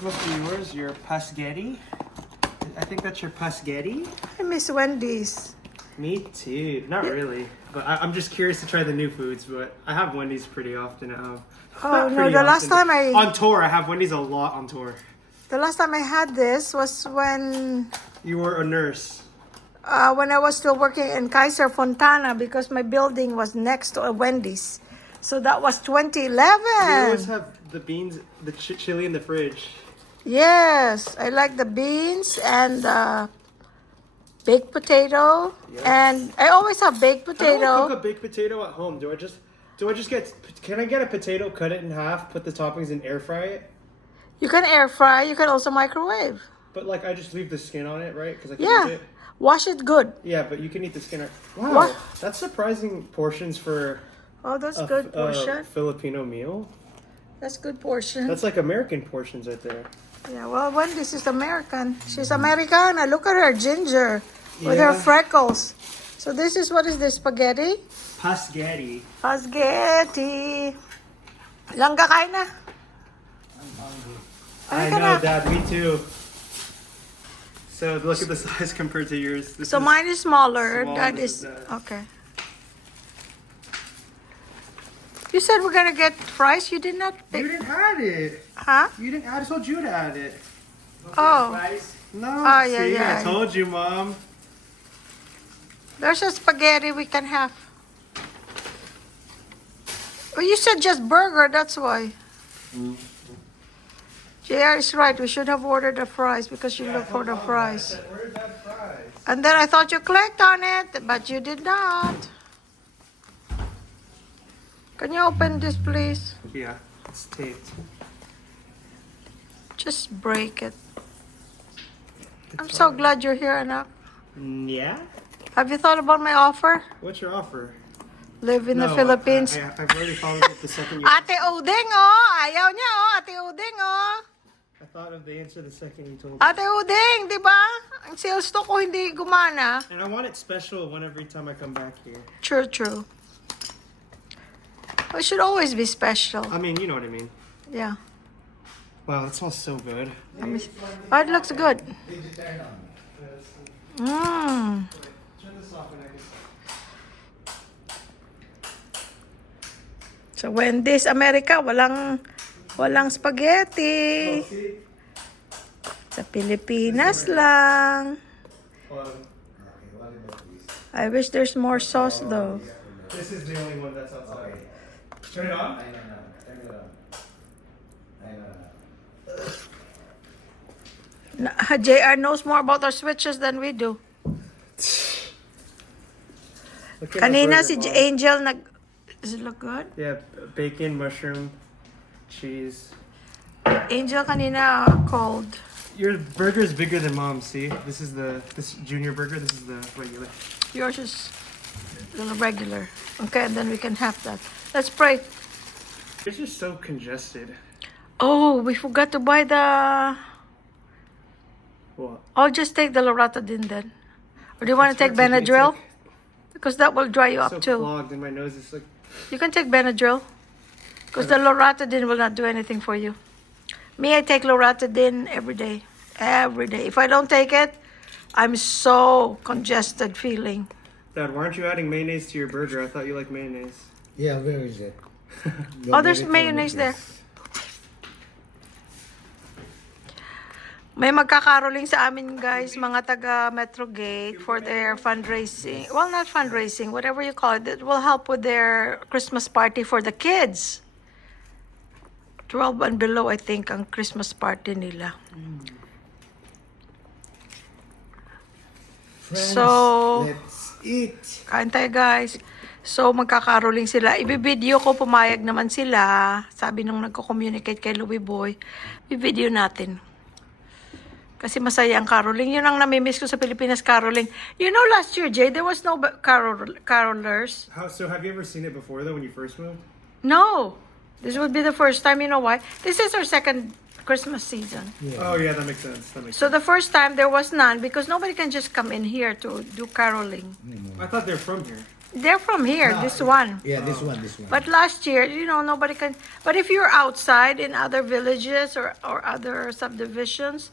This must be yours, your pasgetti. I think that's your pasgetti. I miss Wendy's. Me too. Not really. But I'm just curious to try the new foods, but I have Wendy's pretty often at home. Oh no, the last time On tour, I have Wendy's a lot on tour. The last time I had this was when You were a nurse. when I was still working in Kaiser Fontana because my building was next to a Wendy's. So that was 2011. They always have the beans, the chili in the fridge. Yes, I like the beans and baked potato. Yes. And I always have baked I don't potato. cook a baked potato at home. Do I just get? Can I get a potato, cut it in half, put the toppings, and air fry it? You can air fry. You can also microwave. But like, I just leave the skin on it, right? Because I can Yeah, eat it. wash it good. Yeah, but you can eat the skin. Wow, What? that's surprising portions for Oh, that's a good portion. Filipino meal. That's good portion. That's like American portions right there. Yeah, well, Wendy's is American. She's Americana. Look at her, ginger, with her Yeah. freckles. So this is, what is this, spaghetti? Pasgetti. Spaghetti. Ilang kakain na? I ka know, na. Dad. Me too. So look at the size compared to yours. This So mine is smaller. small, That this is, is okay. You said we're gonna get fries. You did not You pick, didn't add it. huh? You didn't add. I told you to add it. Oh, No. Oh, yeah, see, yeah. I told you, Mom. there's a spaghetti we can have. Oh, you said just burger. That's why. JR is right. We should have ordered the fries because you look for the fries. Where's that fries? And then I thought you clicked on it, but you did not. Can you open this, please? Yeah, it's taped. Just break it. I'm so glad you're here, anak. Yeah. Have you thought about my offer? What's your offer? Live in the No, Philippines. I've already followed it the second you. Ate Uding, oh! Ayaw niya, oh! Ate Uding, oh! I thought of the answer the second you told me. Ate Uding, di ba? Ang sales to ko hindi gumana. And I want it special one every time I come back here. True, true. It should always be special. I mean, you know what I mean. Yeah. Wow, that smells so good. Oh, it looks good. Mmm. Turn this off and I can... So Wendy's America, walang spaghetti. Sa Pilipinas lang. I wish there's more sauce though. This is the only one that's outside. Turn it on? JR knows more about our switches than we do. Look at Kanina the si burger, Mom. Angel Does it look good? Yeah, bacon, mushroom, cheese. Angel kanina cold. Your burger is bigger than Mom's, see? This junior burger, this is the regular. Yours is a little regular. Okay, and then we can have that. Let's pray. It's just so congested. Oh, we forgot to buy the... What? I'll just take the Loratadine then. Or do you want to take It's like- Benadryl? Because that will dry you It's up so too. clogged in my nose. It's like... You can take Benadryl. Because the Loratadine will not do anything for you. Me, I take Loratadine every day. Every day. If I don't take it, I'm so congested feeling. Dad, why aren't you adding mayonnaise to your burger? I thought you liked mayonnaise. Yeah, where is it? Oh, there's mayonnaise there. May magkakaroling sa amin, guys, mga taga Metrogate for their fundraising. Well, not fundraising, whatever you call it. It will help with their Christmas party for the kids. 12 and below, I think, ang Christmas party nila. Friends, So, let's eat. kain tayo, guys. So, magkakaroling sila. Ibibideo ko, pumayag naman sila. Sabi nung nagko-communicate kay Louie Boy, i-video natin. Kasi masaya ang caroling. Yun ang namimiss ko sa Pilipinas, caroling. You know, last year, Jay, there was no carolers. So have you ever seen it before, though, when you first moved? No. This would be the first time. You know why? This is our second Christmas season. Oh, yeah, that makes sense. So the first time, there was none because nobody can just come in here to do caroling. I thought they're from here. They're from here, No, this one. Yeah, this one. But last year, you know, nobody can. But if you're outside in other villages or other subdivisions,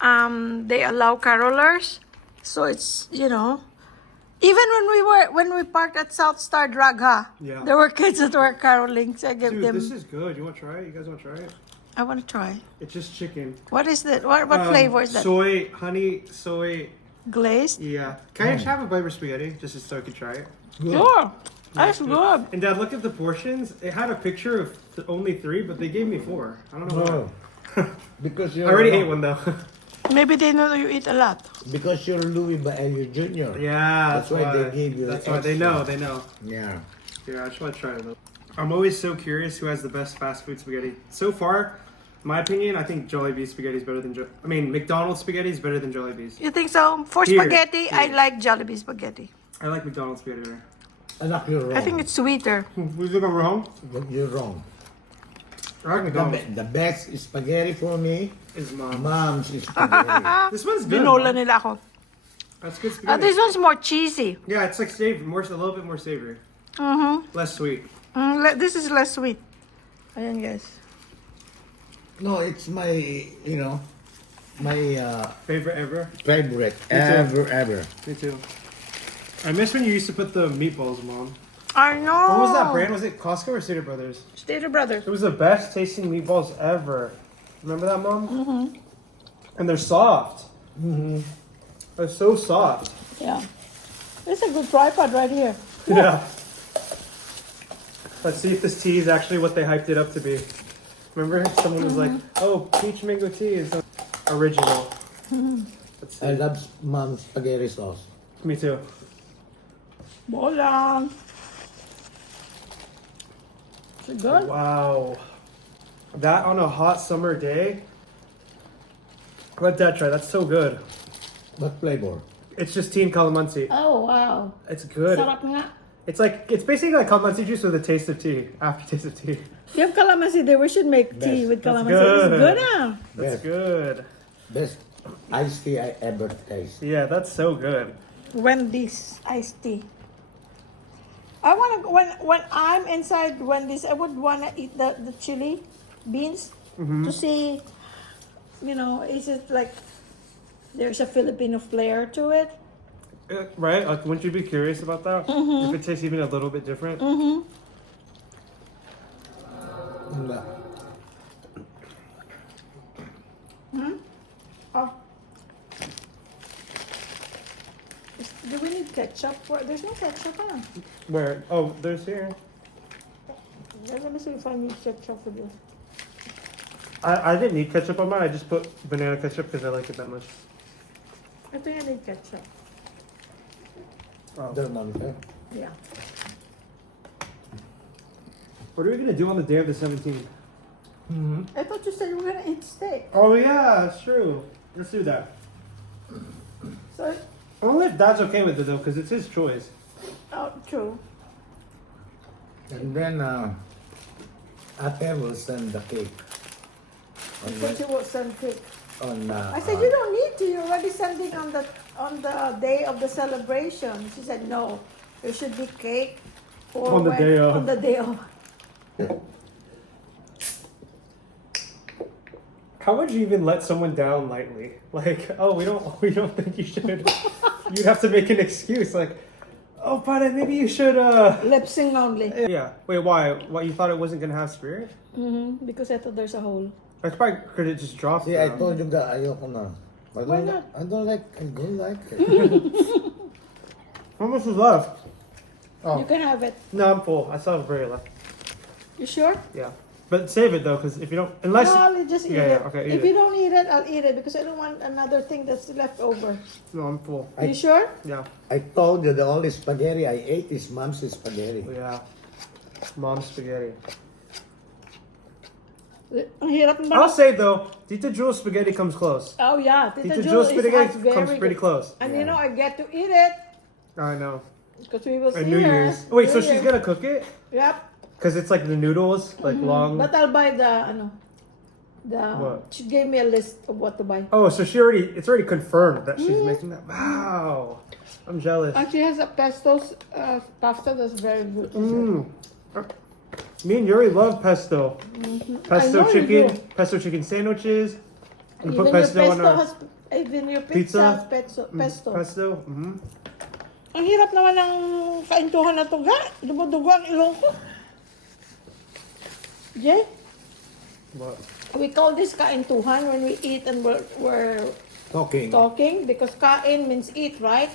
they allow carolers. So it's, you know, even when we parked at South Star Drug, Yeah. there were kids that were caroling. So I gave Dude, them. this is good. You want to try it? You guys want to try it? I want to try. It's just chicken. What is that? What flavor is that? Soy, honey, soy. Glazed. Yeah. Can I just have a bite of spaghetti just so I can try it? Sure, that's good. And Dad, look at the portions. It had a picture of only 3, but they gave me 4. I don't know No, why. because I you're already ate one though. Maybe they know you eat a lot. Because you're Louis you're Junior. Yeah, That's why they gave you That's the why they extra. know. They know. Yeah. Yeah, I just want to try it though. I'm always so curious who has the best fast food spaghetti. So far, my opinion, I think Jollibee's spaghetti is better than McDonald's spaghetti is better than Jollibee's. You think so? For Here, spaghetti, I here. like Jollibee spaghetti. I like McDonald's spaghetti better. You're wrong. I think it's sweeter. We think I'm wrong. You're wrong. I like McDonald's. The best spaghetti for me, Is mom. mom's spaghetti. This one's good. Binola Mom. nila ako. That's good spaghetti. This one's more cheesy. Yeah, it's like savory, a little bit more savory, Mm-hmm. less sweet. This is less sweet. Ayan, guys. No, it's my, my Favorite ever. favorite too. ever. Me too. I miss when you used to put the meatballs, Mom. I know. What was that brand? Was it Costco or Stater Brothers? Stater Brothers. It was the best tasting meatballs ever. Remember that, Mom? Mm-hmm. And they're soft. Mm-hmm. They're so soft. Yeah. There's a good tripod right here. Yeah. Let's see if this tea is actually what they hyped it up to be. Remember, someone was like, "Oh, peach mango tea is original." Let's see. I love mom's spaghetti sauce. Me too. Bolang. Is it good? Wow. That on a hot summer day. Let Dad try. That's so good. What flavor? It's just tea and calamansi. Oh, wow. It's good. Sarap nga. It's basically like calamansi juice with a taste of tea. Aftertaste of tea. If you have calamansi there, we should make tea Best. with That's calamansi. It's good. good, That's Best. good. Best iced tea I ever taste. Yeah, that's so good. Wendy's iced tea. I want to, when I'm inside Wendy's, I would want to eat the chili beans to see, is it like there's a Filipino flair to it? Right? Like, wouldn't you be curious about that? If it tastes even a little bit different? Mm. Oh. Do we need ketchup? There's no ketchup, huh? Where? Oh, there's here. Let me see if I need ketchup for this. I didn't need ketchup on mine. I just put banana ketchup because I like it that much. I think I need ketchup. Oh. There's none there. Yeah. What are we gonna do on the day of the 17th? I thought you said you were gonna eat steak. Oh yeah, that's true. Let's do that. So, Only if Dad's okay with it though, because it's his choice. oh, true. And then Ate will send the cake. I thought you would send cake. I said you don't need to. You're already sending on the day of the celebration. She said no. There should be cake for On the day of. On the day of. How would you even let someone down lightly? Like, oh, we don't think you should. You'd have to make an excuse, like, oh, but maybe you should. Lip sync only. Yeah. Wait, why? Why you thought it wasn't gonna have spirit? Because I thought there's a hole. That's probably could it just drop. See, I down? told you that ayoko na. Why not? I don't like it. How much is left? You can have it. No, I'm full. I still have very left. You sure? Yeah, but save it though, because if you don't, unless No, I'll just eat Yeah, it. yeah, okay, eat If it. you don't eat it, I'll eat it because I don't want another thing that's left over. no, I'm full. You sure? Yeah, I told you the only spaghetti I ate is mom's spaghetti. yeah. Mom's spaghetti. Ang hirap naman. I'll say though, Tita Jules spaghetti comes close. Oh yeah, Tita Tita Jules Jules spaghetti has very comes pretty good. close. And Yeah. I get to eat it I know. because we will see And New her. Year's. Wait, so New she's Year. gonna cook it? Yep. Because it's like the noodles, like long. But I'll buy the What? She gave me a list of what to buy. Oh, so it's already confirmed that she's making that. Wow, I'm jealous. And she has a pasta that's very good. Me and Yuri love pesto. Pesto I know you chicken, do. pesto chicken sandwiches. And put Even pesto your on pesto our has, even your pizza has pesto. pesto. Ang hirap naman ng kaintuhan na to, ga. Dumudugo ang ilong ko. Jay, What? we call this kaintuhan when we eat and we're Talking. because kain means eat, right?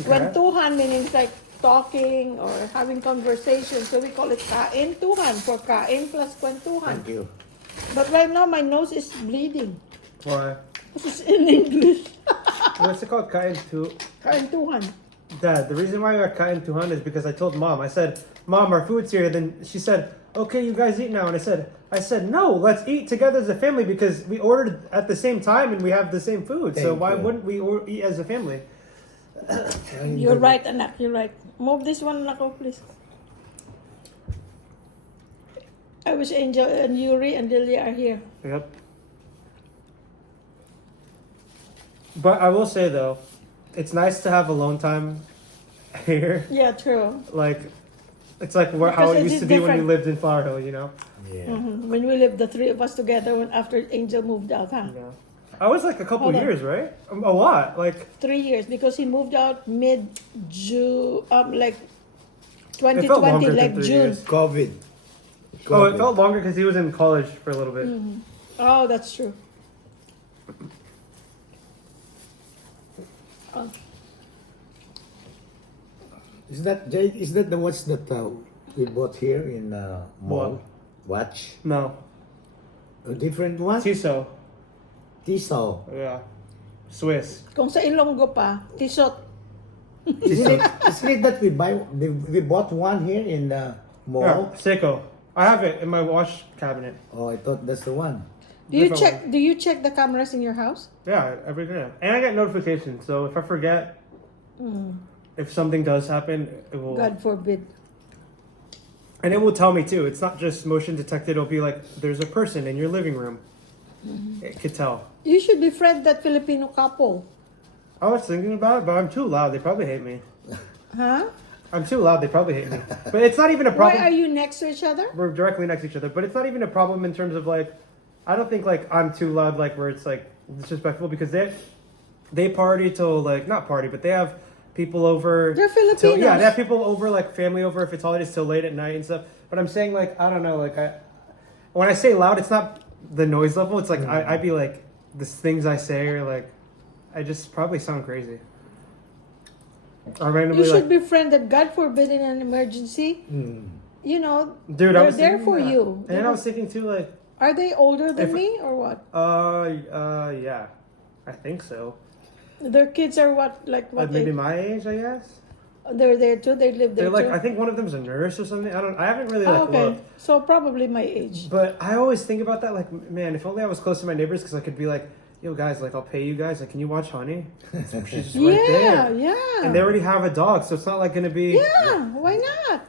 Kwentuhan means like talking or having conversation. So we call it kaintuhan for kain plus kwentuhan. Thank you. But right now my nose is bleeding. Why? This is in English. What's it called? Kaintuhan. Kaintuhan. Dad, the reason why we got Kaintuhan is because I told Mom. I said, "Mom, our food's here." Then she said, "Okay, you guys eat now." And I said, "No, let's eat together as a family because we ordered at the same time and we have the same food. So Thank why you. wouldn't we eat as a family?" You're right, anak. You're right. Move this one, Nako, please. I wish Angel and Yuri and Delia are here. Yep. But I will say though, it's nice to have alone time here. Yeah, true. Like, it's like how Because it it used is to be when you different. lived in Flower Hill, you know? Yeah. When we lived, the three of us together, after Angel moved out, huh? Yeah. I was like a couple Hold on. years, right? A lot. Like, 3 years because he moved out mid-June, like it felt 2020, longer like than 3 June. years. COVID. Oh, it felt longer because he was in college for a little bit. Oh, that's true. Oh. Is that Jay? Is that the watch that we bought here in mall? Watch? No. A different one? Tiso. Tissot. Yeah. Swiss. Kung sa Ilonggo pa, tisot. Isn't it that we bought one here in the Yeah, mall? Seiko. I have it in my wash cabinet. Oh, I thought that's the one. Do you check the cameras in your house? Yeah, every day. And I get notifications. So if I forget, if something does happen, it will. God forbid. And it will tell me too. It's not just motion detected. It'll be like, there's a person in your living room. It could tell. You should befriend that Filipino couple. I was thinking about it, but I'm too loud. They probably hate me. Huh? I'm too loud. They probably hate me. But it's not even a Why problem. are you next to each other? We're directly next to each other. But it's not even a problem in terms of like, I don't think like I'm too loud, like where it's like disrespectful, because they party till like, not party, but they have people over. They're till- Filipinos. yeah, they have people over, like family over if it's holidays till late at night and stuff. But I'm saying like, I don't know, like when I say loud, it's not the noise level. It's like I'd be like, the things I say are like, I just probably sound crazy. Or randomly You should like, befriend that. God forbid in an emergency. You know, dude, I they're was there thinking for that. you. And then I was thinking too, like, Are they older than If- me or what? yeah, I think so. Their kids are what, like what? Like maybe age? my age, I guess. They're there too. They live there They're like, too. I think one of them's a nurse or something. I haven't really Oh, like okay, looked. so probably my age. But I always think about that, like, man, if only I was close to my neighbors, because I could be like, yo, guys, like, I'll pay you guys. Like, can you watch Honey? She's just right Yeah, there. yeah. And they already have a dog, so it's not like gonna be. Yeah, why not?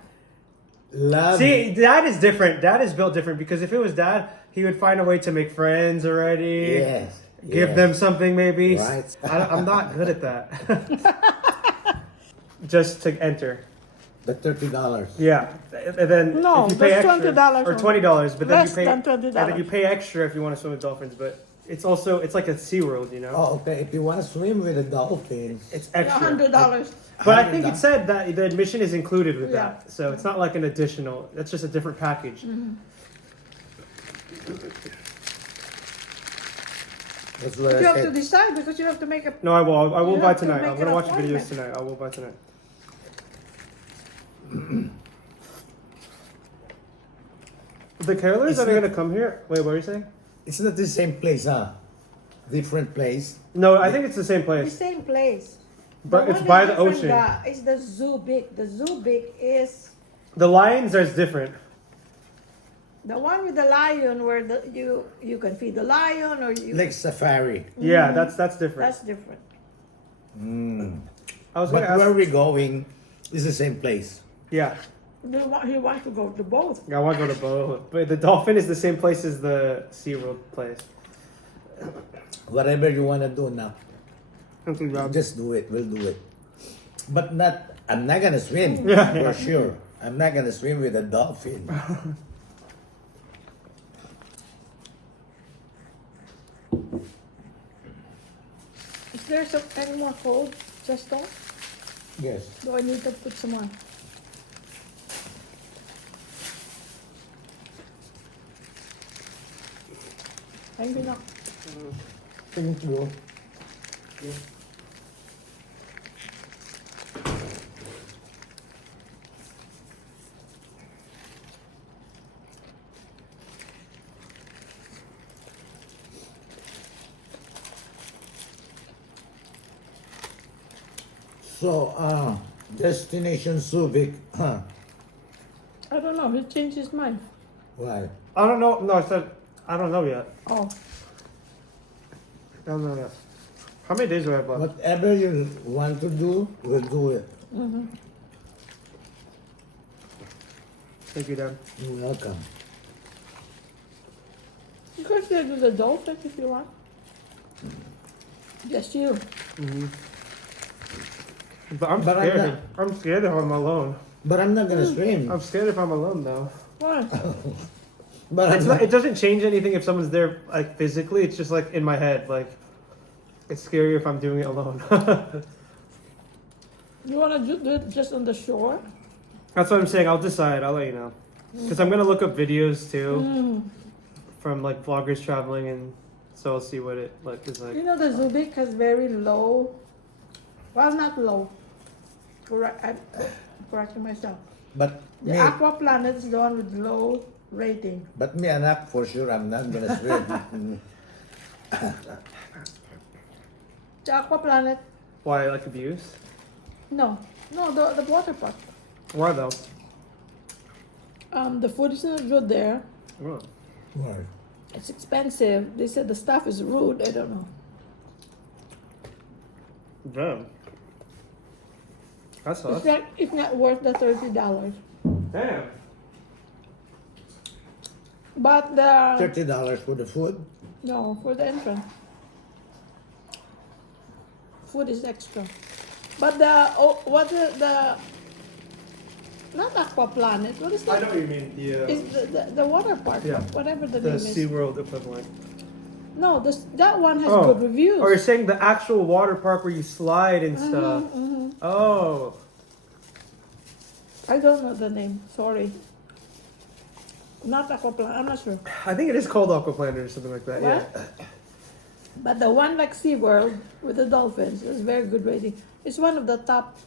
Love. See, Dad is different. Dad is built different because if it was Dad, he would find a way to make friends already. Yes. Give yes. them something maybe. Right. I'm not good at that. Just to enter. The $30. Yeah, and then No, if you pay that's extra, $20 or $20, but then Less you pay than $20. and then you pay extra if you want to swim with dolphins. But it's like a SeaWorld, you know. Oh, okay. If you want to swim with the dolphins, It's extra. $100. But I think it said that the admission is included with Yeah. that, so it's not like an additional. That's just a different package. that's what You I have to said. decide because you have to make a. No, I will. I will You buy have to tonight. make I'm gonna an watch the videos appointment. tonight. I will buy tonight. The carolers that are gonna come here. Wait, what are you saying? It's not the same place, huh? Different place. No, I think it's the same The place, same place. but The it's one by that's the different, ocean. It's the zoo big. The zoo big is The lions are different. the one with the lion where you can feed the lion or you. Like safari. Yeah, that's different. That's different. I was gonna But ask. where we're going is the same place. Yeah, He wants to go to both. I want to go to both, but the dolphin is the same place as the SeaWorld place. Whatever you want to do now, Okay, Rob. just do it. We'll do it. But not. I'm not gonna swim Yeah, for yeah. sure. I'm not gonna swim with a dolphin. Is there any more cold, Justin? Yes. Do I need to put some on? Maybe not. Thank you. So, Destination Subic, huh? I don't know. He changed his mind. Why? I don't know. No, I said I don't know yet. Oh, I don't know yet. How many days do I have left? Whatever you want to do, we'll do it. Thank you, Dad. You're welcome. you can still do the dolphin if you want. Just you. But I'm But I'm scared. not- I'm scared if I'm alone. But I'm not gonna swim. I'm scared if I'm alone though. What? But It's I'm not, not, it doesn't change anything if someone's there like physically. It's just like in my head. Like it's scary if I'm doing it alone. You want to do it just on the shore? That's what I'm saying. I'll decide. I'll let you know. Because I'm gonna look up videos too from like vloggers traveling, and so I'll see what it like is like. You know the Zubik has very low. Well, not low. I'm correcting myself. but The me, Aqua Planet is the one with low rating. but me anak, for sure, I'm not gonna swim. The Aqua Planet, Why like abuse? no, the water park. Why though? The food is not good there. Oh. Why? It's expensive. They said the staff is rude. I don't know. Damn. That sucks. It's not worth the $30. Damn. But the $30 for the food? no for the entrance. Food is extra. But the not Aqua Planet. What is I that? know what you mean. Is the water park? Yeah. Whatever the The name is. SeaWorld equivalent. No, that one has Oh. good reviews. Or you're saying the actual water park where you slide and stuff. Oh. I don't know the name. Sorry. Not Aquaplan. I'm not sure. I think it is called Aquaplanet or something like that. What? Yeah. But the one like SeaWorld with the dolphins is very good rating. It's one of the top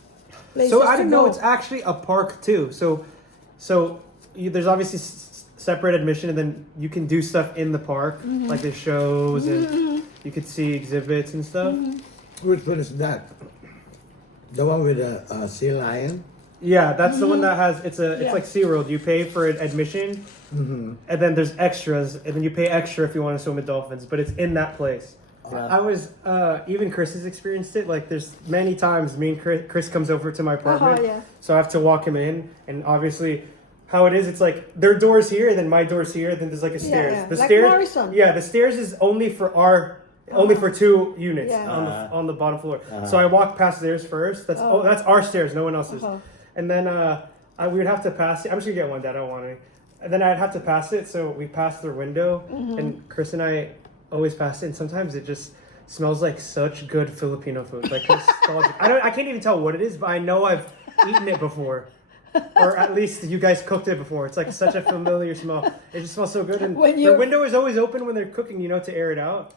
places So I to didn't go. know it's actually a park too. So there's obviously separate admission, and then you can do stuff in the park, like there's shows and you could see exhibits and stuff. Which one is that? The one with the sea lion? Yeah, that's the one that has it's Yeah. like SeaWorld. You pay for admission, and then there's extras, and then you pay extra if you want to swim with dolphins. But it's in that place. I was even Chris has experienced it. Like there's many times me and Chris comes over to my apartment, yeah. so I have to walk him in, and obviously how it is, it's like their door's here, and then my door's here, then there's like a stairs. yeah. The Like stairs, Morrison. yeah, the stairs is only for only for two units Yeah. on the bottom floor. So I walk past theirs first. That's our stairs, no one else's. And then we would have to pass it. I'm just gonna get one, Dad. I don't want any. And then I'd have to pass it, so we pass their window, and Chris and I always pass it. And sometimes it just smells like such good Filipino food, like nostalgic. I can't even tell what it is, but I know I've eaten it before, or at least you guys cooked it before. It's like such a familiar smell. It just smells so good, and When the you're- window is always open when they're cooking, to air it out.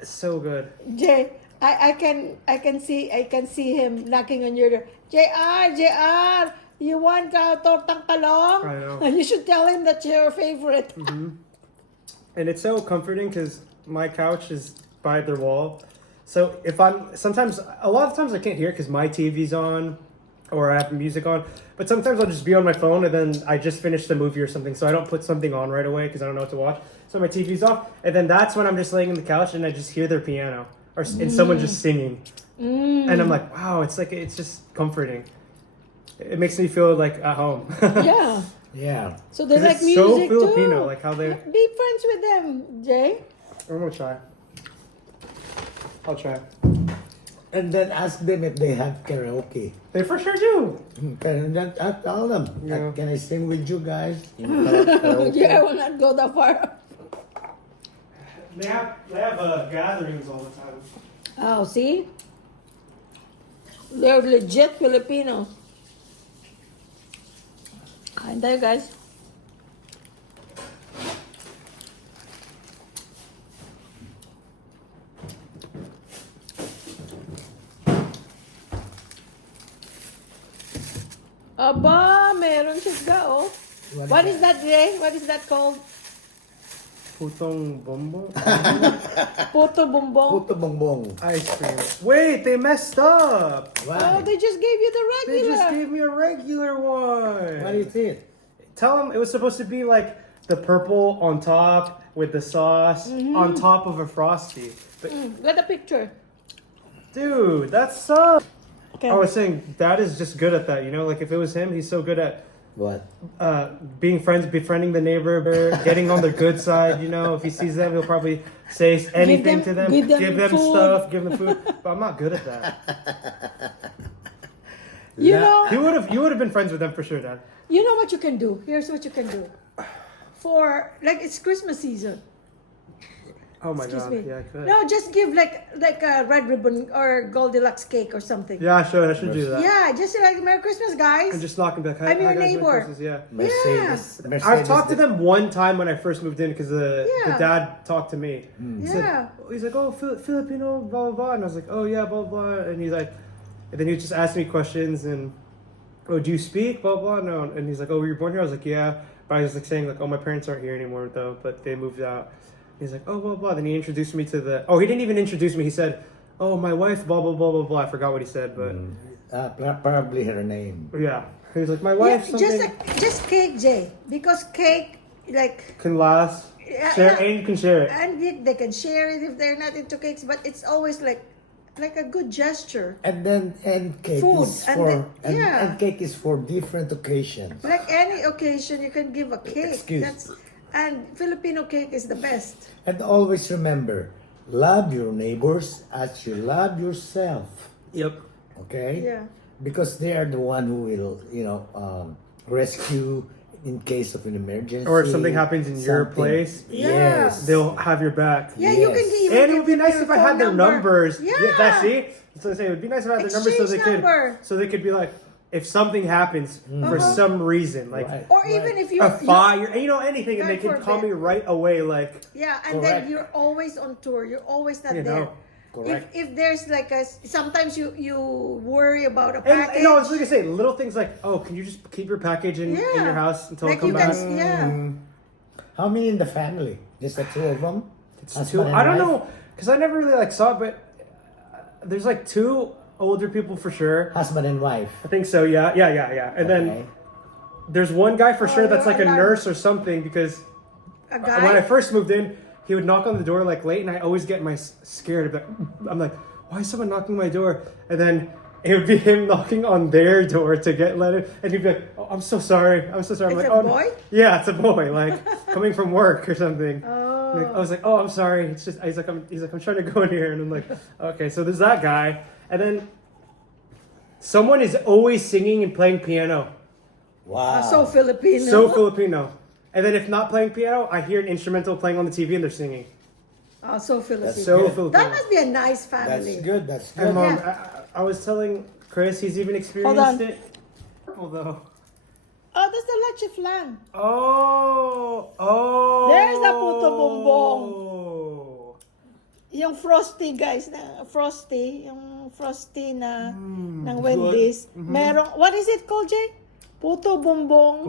It's so good. Jay, I can see him knocking on your door. JR, you want tortang talong? I know. You should tell him that's your favorite. And it's so comforting because my couch is by their wall. So a lot of times I can't hear it because my TV's on or I have music on. But sometimes I'll just be on my phone and then I just finished a movie or something. So I don't put something on right away because I don't know what to watch. So my TV's off. And then that's when I'm just laying on the couch and I just hear their piano and someone just singing. And I'm like, wow, it's just comforting. it makes me feel like at home. Yeah. Yeah. So they 'Cause like it's music so Filipino, too. like how they. Be friends with them, Jay. I'm gonna try. I'll try. And then ask them if they have karaoke. They for sure do. And then tell them, Yeah. can I sing with you guys? In karaoke? Yeah, I will not go that far. They have gatherings all the time. Oh, see? They're legit Filipinos. Kain tayo, guys. Aba, meron siya oh. What is that, Jay? What is that called? Putong bombo. Puto bumbong. Puto bongbong. Ice cream. Wait, they messed up. Oh, Why? they just gave you the They regular. just gave me a regular one. What is it? Tell them it was supposed to be like the purple on top with the sauce on top of a frosty. But Get a picture. dude, that sucks. Okay. I was saying Dad is just good at that. You know, like if it was him, he's so good at What? being friends, befriending the neighbor, getting on the good side. You know, if he sees them, he'll probably say anything them- to them, give them give them food. stuff, give them food. But I'm not good at that. You know, You would have been friends with them for sure, Dad. you know what you can do. Here's what you can do. For like it's Christmas season. Oh my Excuse god, me. yeah, I could. No, just give like a red ribbon or Goldilocks cake or something. Yeah, sure, I should do that. Yeah, just like Merry Christmas, guys. And just knock and be like, I'm your hi, guys, Merry neighbor. Christmas," yeah. Mercedes. Mercedes. I've talked to them one time when I first moved in because the Yeah. dad talked to me. He said- Yeah. he's like, oh, Filipino, blah, blah, blah. And I was like, oh, yeah, blah, blah. And he's like, and then he would just ask me questions and, oh, do you speak? Blah, blah. No. And he's like, oh, were you born here? I was like, yeah. But I was like saying, like, oh, my parents aren't here anymore, though, but they moved out. He's like, oh, blah, blah. Then he introduced me to the, oh, he didn't even introduce me. He said, oh, my wife, blah, blah, blah, blah, blah. I forgot what he said, but Probably her name. yeah. He was like, my Yeah, wife, something just cake, Jay, because cake like can last. Share, and you can share it. and they can share it if they're not into cakes, but it's always like a good gesture. And then cake Food, is and for then- yeah. and cake is for different occasions. Like any occasion, you can give a cake. Excuse. And Filipino cake is the best. And always remember, love your neighbors as you love yourself. Yep. Okay? Yeah. Because they are the one who will, rescue in case of an emergency. Or if something happens in your something. place, Yes. they'll have your back. Yeah, you can Yes. even And it would be give nice your if I phone had their number. numbers. Yeah. That's it. So I say it would be nice if I had their numbers Exchange so they could be like, if something happens for some reason, like Right. Or even if you a fire, anything, and they God could call me forbid. right away, like yeah, and then Correct. you're always on tour. You're always not You there. know. Correct. If there's like sometimes you worry about a and package. you know, I was gonna say little things like, oh, can you just keep your package in your house until like I come you back? can, yeah. How many in the family? Just the two of them? It's Husband two. and I don't wife? know, because I never really saw it, but there's like two older people for sure. Husband and wife. I think so. Yeah. And then Okay. there's one guy for sure that's you're like a allowed- nurse or something because A guy. when I first moved in, he would knock on the door like late, and I always get scared. I'm like, why is someone knocking my door? And then it would be him knocking on their door to get let in, and he'd be like, oh, I'm so sorry. I'm so sorry. I'm It's like, a oh, boy? Yeah, it's a boy. Like coming from work or something. Oh. Like, I was like, oh, I'm sorry. It's just he's like, I'm trying to go in here, and I'm like, okay. So there's that guy, and then someone is always singing and playing piano. Wow. So Filipino. So Filipino. And then if not playing piano, I hear an instrumental playing on the TV and they're singing. Oh, so Filipino. So good. Filipino. That must be a nice That's family. good. That's And good. mom, Yeah. I was telling Chris, he's even experienced on. it. Although. Oh, that's the leche flan. Oh. There's the puto bongbong. Yung frosty, guys, yung frosty na ng Wendy's. Merong, what is it called, Jay? Puto bongbong.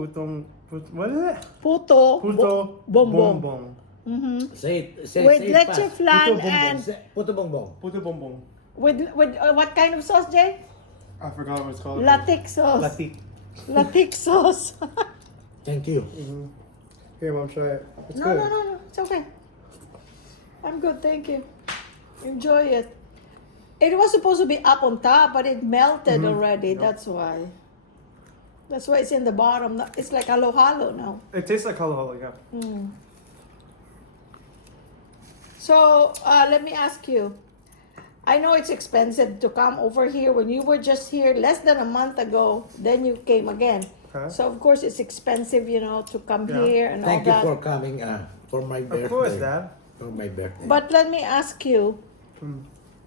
What is it? Puto. Bongbong. Bongbong. Say it. Say With it leche fast. flan Puto bongbong. and- Puto bongbong. Puto bongbong. With what kind of sauce, Jay? I forgot what it's called. Latik sauce. Latik. Latik sauce. Thank you. Here, mom, try it. It's No, good. no. It's okay. I'm good, thank you. Enjoy it. It was supposed to be up on top, but it melted already. That's why. That's why it's in the bottom. It's like halo-halo now. It tastes like halo, yeah. So, let me ask you. I know it's expensive to come over here. When you were just here less than a month ago, then you came again. Okay. So, of course, it's expensive, to come Yeah. here and Thank all you that. for coming for my birthday. Of course, Dad. For my birthday. But let me ask you.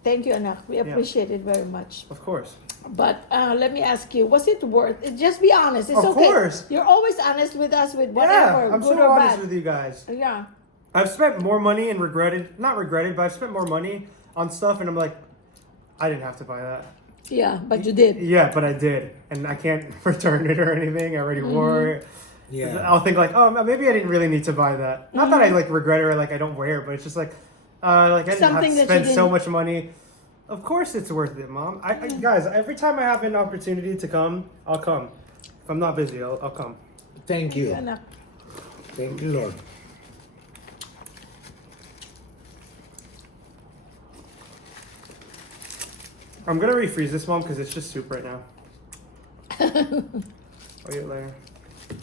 Thank you, Anak. We Yeah. appreciate it very much. Of course. But let me ask you, was it worth it? Just be honest. It's Of okay. course. You're always honest with us with whatever, Yeah, I'm good so or honest bad. with you guys. Yeah. I've spent more money and not regretted, but I've spent more money on stuff, and I'm like, I didn't have to buy that. Yeah, but you did. Yeah, but I did, and I can't return it or anything. I already wore it. Yeah. I'll think like, oh, maybe I didn't really need to buy that. Not that I like regret it or like I don't wear it, but it's just like I didn't Something have that to you spend so didn't- much money. Of course, it's worth it, Mom. Guys, every time I have an opportunity to come, I'll come. If I'm not busy, I'll come. Thank you. Anak. Thank you, Lord. I'm gonna refreeze this, Mom, because it's just soup right now. I'll eat it later.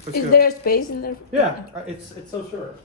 Let's Is go. there a space in there? Yeah, it's so short.